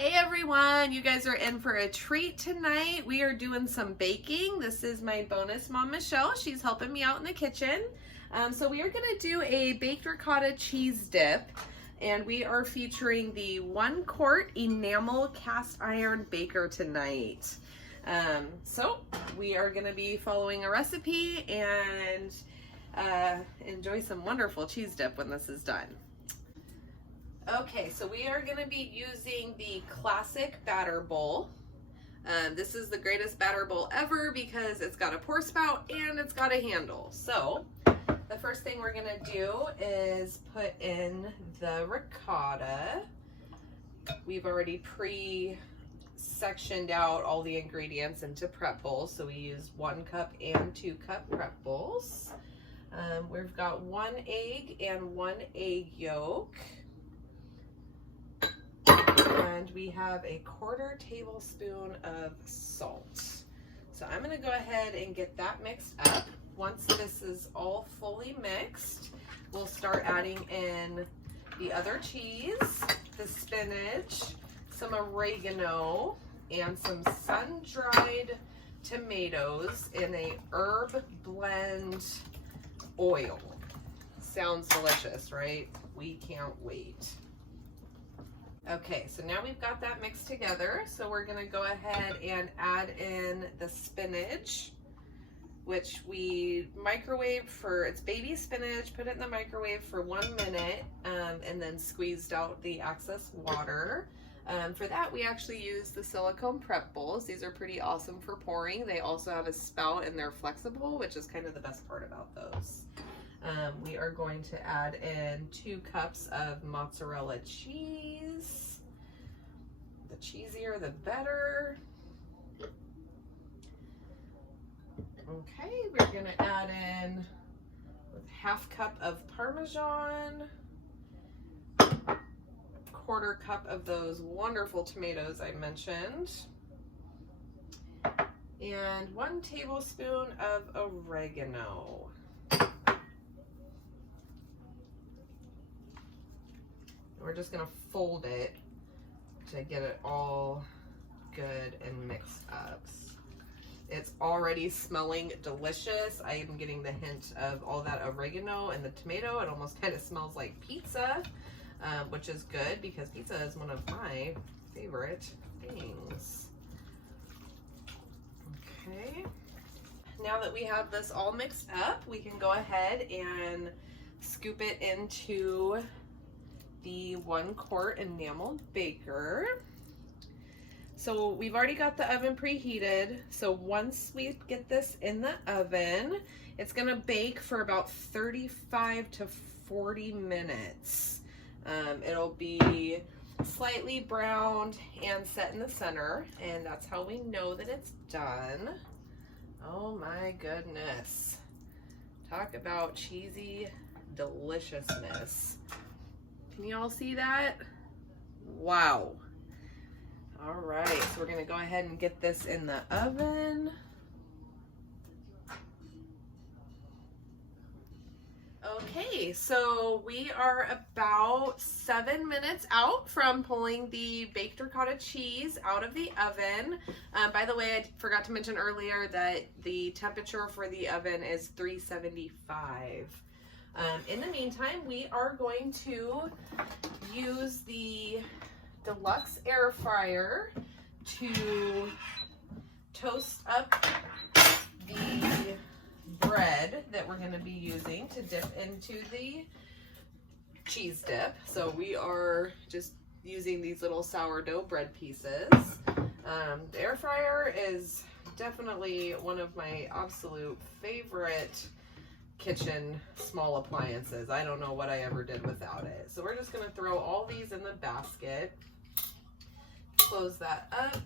Hey everyone, you guys are in for a treat tonight. We are doing some baking. This is my bonus mom, Michelle. She's helping me out in the kitchen. So we are gonna do a baked ricotta cheese dip, and we are featuring the Quart Enameled cast iron baker tonight. So we are gonna be following a recipe and enjoy some wonderful cheese dip when this is done. Okay, so we are going to be using the classic batter bowl. This is the greatest batter bowl ever because it's got a pour spout and it's got a handle. So the first thing we're going to do is put in the ricotta. We've already pre-sectioned out all the ingredients into prep bowls. So we use 1 cup and 2 cup prep bowls. We've got 1 egg and 1 egg yolk. And we have a 1/4 tablespoon of salt. So I'm going to go ahead and get that mixed up. Once this is all fully mixed, we'll start adding in the other cheese, the spinach, some oregano, and some sun-dried tomatoes in a herb blend oil. Sounds delicious, right? We can't wait. Okay, so now we've got that mixed together. So we're gonna go ahead and add in the spinach, which we microwaved for, it's baby spinach, put it in the microwave for 1 minute, and then squeezed out the excess water. For that, we actually use the silicone prep bowls. These are pretty awesome for pouring. They also have a spout and they're flexible, which is kind of the best part about those. We are going to add in 2 cups of mozzarella cheese. The cheesier, the better. Okay, we're gonna add in 1/2 cup of Parmesan, 1/4 cup of those wonderful tomatoes I mentioned, and 1 tablespoon of oregano. We're just gonna fold it to get it all good and mixed up. It's already smelling delicious. I am getting the hint of all that oregano and the tomato. It almost kind of smells like pizza, which is good because pizza is one of my favorite things. Okay. Now that we have this all mixed up, we can go ahead and scoop it into the 1 quart enameled baker. So we've already got the oven preheated. So once we get this in the oven, it's gonna bake for about 35 to 40 minutes. It'll be slightly browned and set in the center, and that's how we know that it's done. Oh my goodness. Talk about cheesy deliciousness. Can you all see that? Wow. All right, so we're gonna go ahead and get this in the oven. Okay, so we are about 7 minutes out from pulling the baked ricotta cheese out of the oven. By the way, I forgot to mention earlier that the temperature for the oven is 375. In the meantime, we are going to use the deluxe air fryer to toast up the bread that we're going to be using to dip into the cheese dip. So we are just using these little sourdough bread pieces. The air fryer is definitely one of my absolute favorite kitchen small appliances. I don't know what I ever did without it. So we're just going to throw all these in the basket, close that up,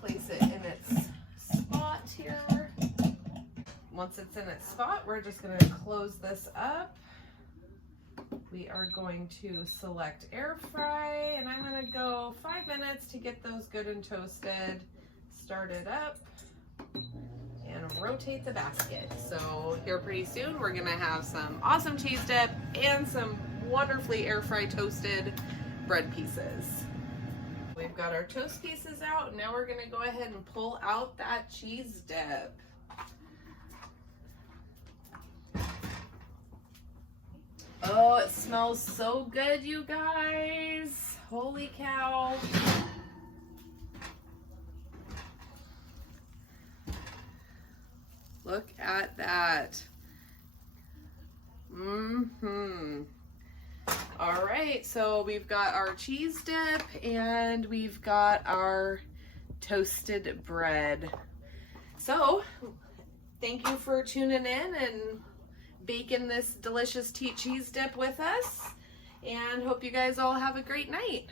place it in its spot here. Once it's in its spot, we're just going to close this up. We are going to select air fry, and I'm going to go 5 minutes to get those good and toasted. Start it up and rotate the basket. So here pretty soon we're gonna have some awesome cheese dip and some wonderfully air fry toasted bread pieces. We've got our toast pieces out, and now we're gonna go ahead and pull out that cheese dip. Oh, it smells so good, you guys. Holy cow. Look at that. All right, so we've got our cheese dip and we've got our toasted bread. So, thank you for tuning in and baking this delicious cheese dip with us, and hope you guys all have a great night.